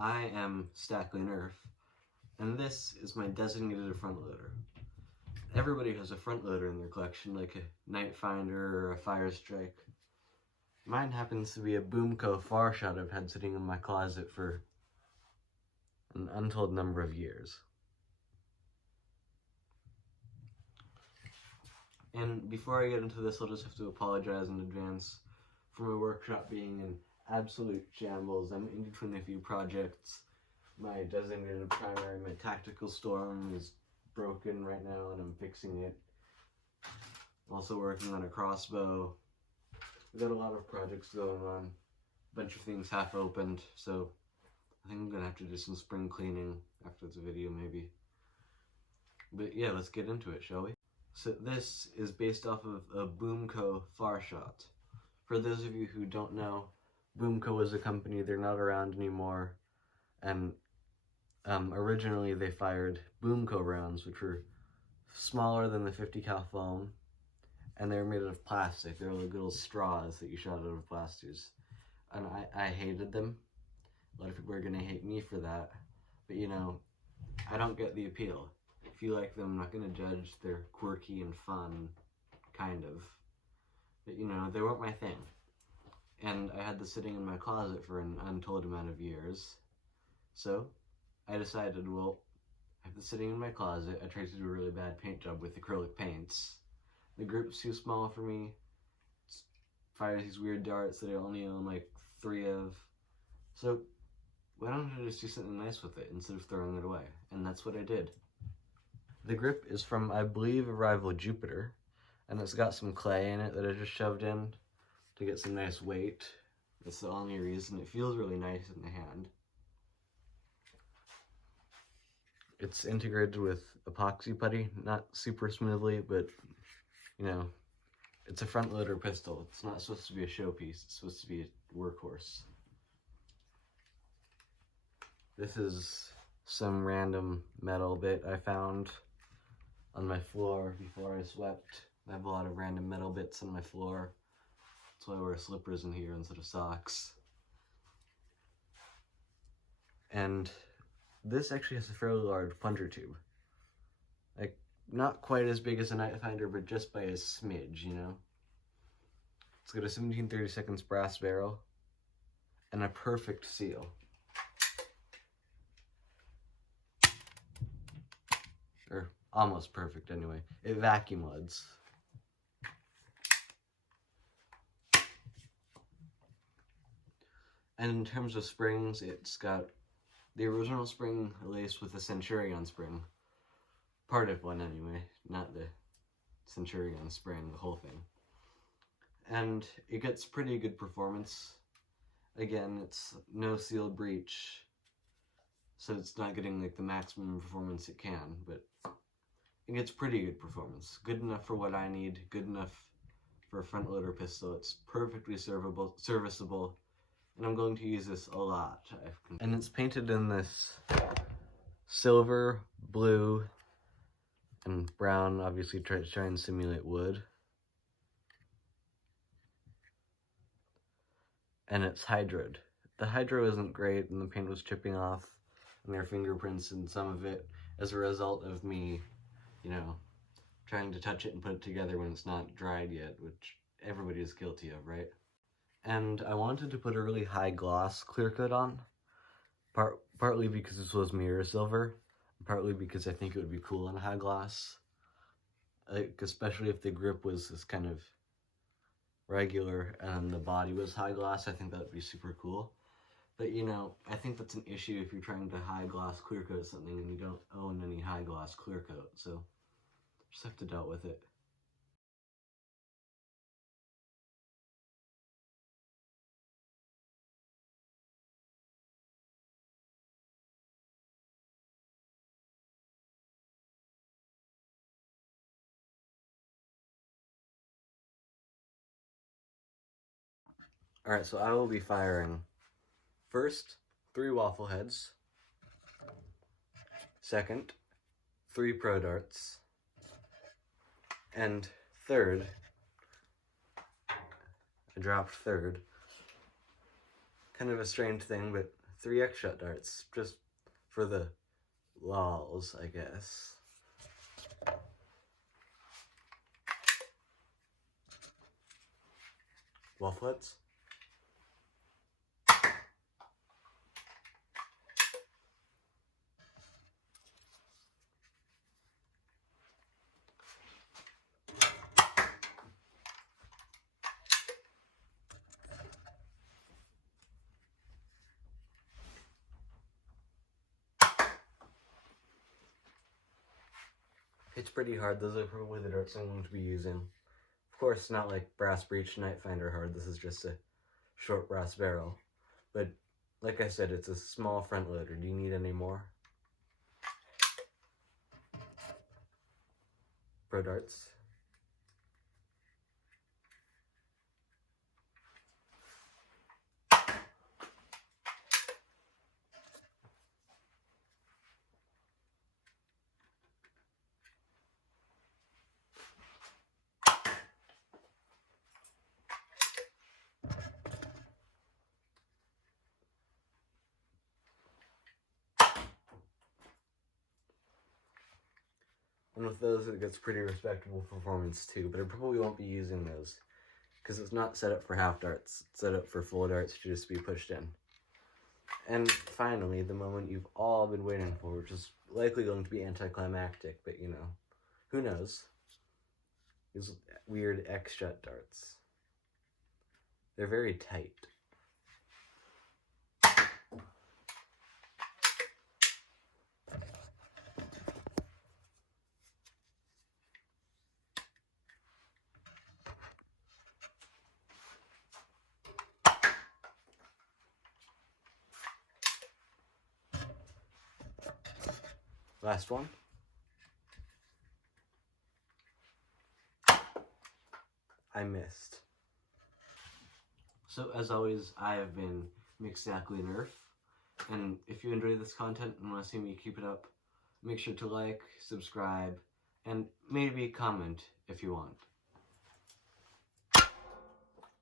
I am Stackly Nerf, and this is my designated front loader. Everybody has a front loader in their collection, like a Night Finder or a Fire Strike. Mine happens to be a BoomCo FarShot I've had sitting in my closet for an untold number of years. And before I get into this, I'll just have to apologize in advance for my workshop being in absolute shambles. I'm in between a few projects. My designated primary, my tactical storm is broken right now and I'm fixing it. I'm also working on a crossbow. We've got a lot of projects going on, a bunch of things half opened, so I think I'm gonna have to do some spring cleaning after this video maybe. But yeah, let's get into it, shall we? So this is based off of a BoomCo FarShot. For those of you who don't know, BoomCo is a company, they're not around anymore, and originally they fired BoomCo rounds, which were smaller than the 50 cal foam, and they were made out of plastic. They were like little straws that you shot out of blasters, and I hated them. A lot of people are gonna hate me for that, but you know, I don't get the appeal. If you like them, I'm not gonna judge. They're quirky and fun, kind of, but you know, they weren't my thing. And I had this sitting in my closet for an untold amount of years, so I decided, well, I have this sitting in my closet. I tried to do a really bad paint job with acrylic paints. The group's too small for me. It fires these weird darts that I only own like 3 of. So why don't I just do something nice with it instead of throwing it away? And that's what I did. The grip is from, I believe, a rival Jupiter, and it's got some clay in it that I just shoved in to get some nice weight. That's the only reason. It feels really nice in the hand. It's integrated with epoxy putty, not super smoothly, but you know, it's a front loader pistol. It's not supposed to be a showpiece, it's supposed to be a workhorse. This is some random metal bit I found on my floor before I swept. I have a lot of random metal bits on my floor. That's why I wear slippers in here instead of socks. And this actually has a fairly large plunger tube. Like, not quite as big as a Night Finder, but just by a smidge, you know? It's got a 17/32 brass barrel and a perfect seal. Or almost perfect anyway. It vacuum loads. And in terms of springs, it's got the original spring laced with a Centurion spring. Part of one anyway, not the Centurion spring, the whole thing. And it gets pretty good performance. Again, it's no seal breach, so it's not getting like the maximum performance it can, but it gets pretty good performance. Good enough for what I need, good enough for a front loader pistol. It's perfectly serviceable, and I'm going to use this a lot. And it's painted in this silver, blue, and brown, obviously try and simulate wood. And it's hydroed. The hydro isn't great, and the paint was chipping off, and there are fingerprints in some of it as a result of me, you know, trying to touch it and put it together when it's not dried yet, which everybody is guilty of, right? And I wanted to put a really high gloss clear coat on, partly because this was mirror silver, partly because I think it would be cool on a high gloss, like, especially if the grip was this kind of regular and the body was high gloss. I think that would be super cool. But you know, I think that's an issue if you're trying to high gloss clear coat something and you don't own any high gloss clear coat, so just have to deal with it. Alright, so I will be firing first 3 waffle heads, second 3 pro darts, and third, I dropped third. Kind of a strange thing, but 3 X-shot darts, just for the lols, I guess. Wafflets. It's pretty hard. Those are probably the darts I'm going to be using. Of course, not like brass breech night finder hard. This is just a short brass barrel. But like I said, it's a small front loader. Do you need any more? Pro darts. And with those, it gets pretty respectable performance too, but I probably won't be using those because it's not set up for half darts. It's set up for full darts to just be pushed in. And finally, the moment you've all been waiting for, which is likely going to be anticlimactic, but you know, who knows? These weird X-shot darts. They're very tight. Last one. I missed. So as always, I have been Exactly Nerf, and if you enjoy this content and want to see me keep it up, make sure to like, subscribe, and maybe comment if you want.